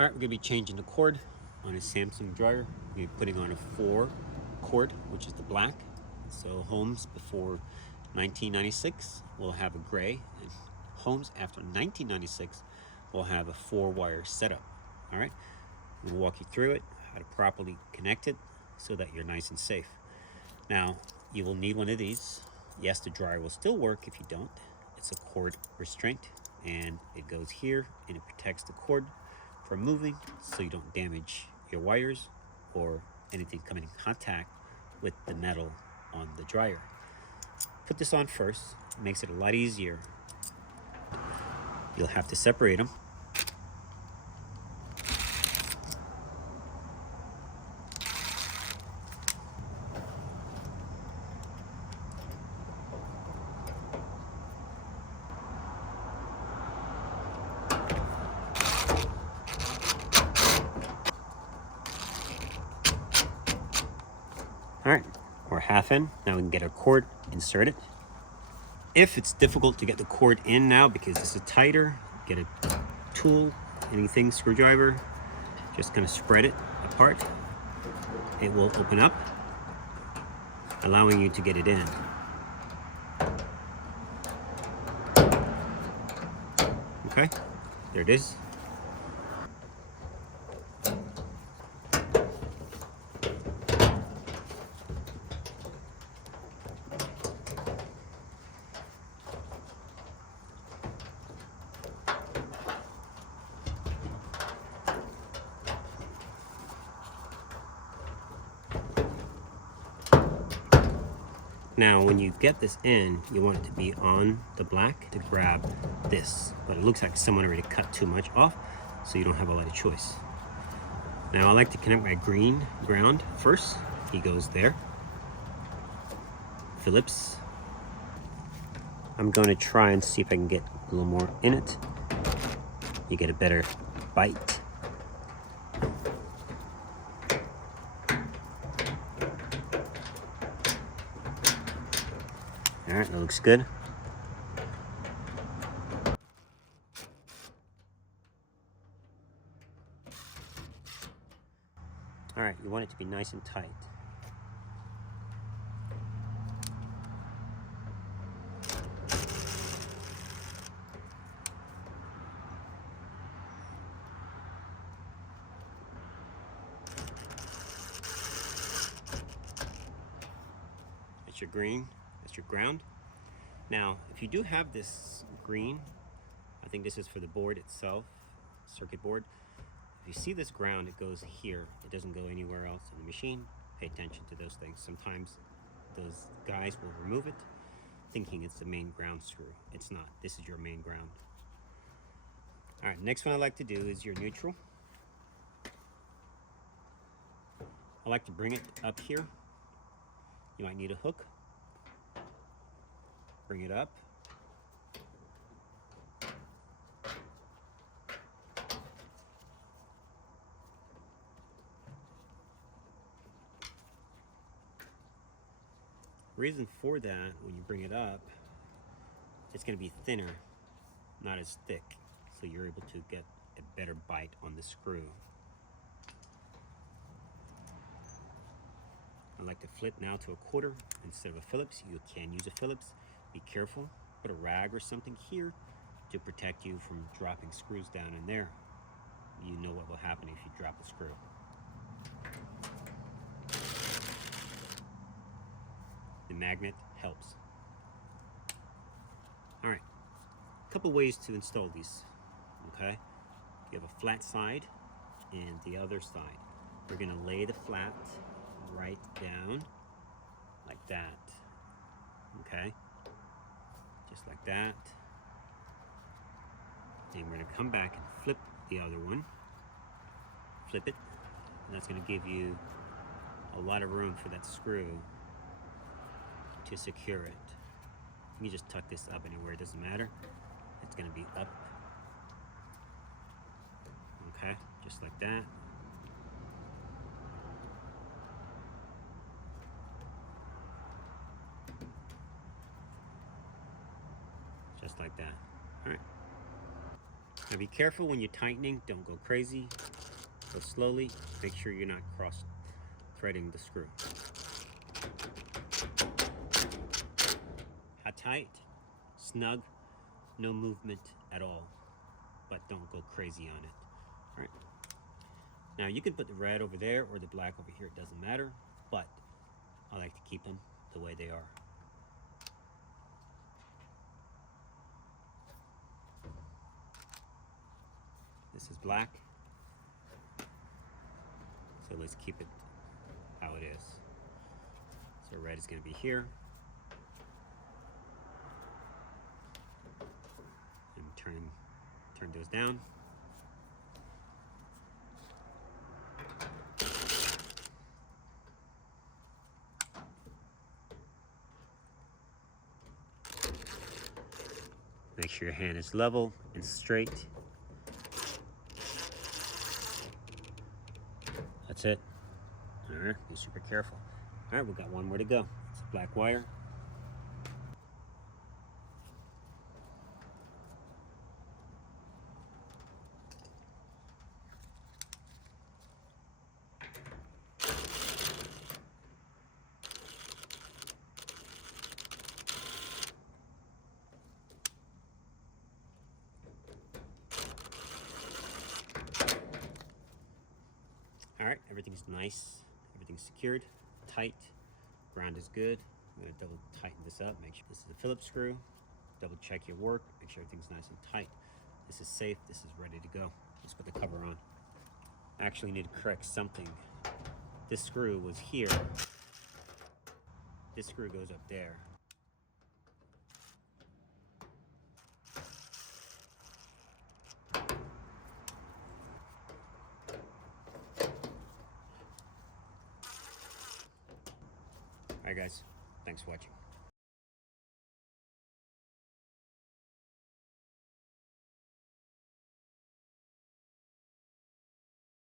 All right, we're gonna be changing the cord on a Samsung dryer. We're putting on a 4 cord, which is the black. So homes before 1996 will have a gray, and homes after 1996 will have a 4-wire setup. All right, we'll walk you through it, how to properly connect it so that you're nice and safe. Now, you will need one of these. Yes, the dryer will still work if you don't. It's a cord restraint, and it goes here and it protects the cord from moving so you don't damage your wires or anything coming in contact with the metal on the dryer. Put this on first, it makes it a lot easier. You'll have to separate them. All right, we're half in. Now we can get our cord inserted. If it's difficult to get the cord in now because this is tighter, get a tool, anything, screwdriver, just kind of spread it apart. It will open up, allowing you to get it in. Okay, there it is. Now, when you get this in, you want it to be on the black to grab this, but it looks like someone already cut too much off, so you don't have a lot of choice. Now, I like to connect my green ground first. He goes there. Phillips. I'm going to try and see if I can get a little more in it. You get a better bite. All right, that looks good. All right, you want it to be nice and tight. That's your green, that's your ground. Now, if you do have this green, I think this is for the board itself, circuit board. If you see this ground, it goes here. It doesn't go anywhere else in the machine. Pay attention to those things. Sometimes those guys will remove it, thinking it's the main ground screw. It's not. This is your main ground. All right, next one I like to do is your neutral. I like to bring it up here. You might need a hook. Bring it up. Reason for that, when you bring it up, it's going to be thinner, not as thick, so you're able to get a better bite on the screw. I like to flip now to a quarter instead of a Phillips. You can use a Phillips. Be careful. Put a rag or something here to protect you from dropping screws down in there. You know what will happen if you drop a screw. The magnet helps. All right, a couple ways to install these, okay? You have a flat side and the other side. We're gonna lay the flat right down like that, okay? Just like that. And we're gonna come back and flip the other one. Flip it, and that's gonna give you a lot of room for that screw to secure it. You can just tuck this up anywhere, it doesn't matter. It's gonna be up. Okay, just like that. Just like that. All right. Now be careful when you're tightening. Don't go crazy. Go slowly. Make sure you're not cross threading the screw. How tight? Snug. No movement at all. But don't go crazy on it. All right. Now you can put the red over there or the black over here. It doesn't matter. But I like to keep them the way they are. This is black. So let's keep it how it is. So red is going to be here. And turn those down. Make sure your hand is level and straight. That's it. All right, be super careful. All right, we got one more to go. It's a black wire. All right, everything's nice. Everything's secured, tight. Ground is good. I'm gonna double tighten this up. Make sure this is a Phillips screw. Double check your work. Make sure everything's nice and tight. This is safe. This is ready to go. Let's put the cover on. I actually need to correct something. This screw was here. This screw goes up there. All right, guys. Thanks for watching.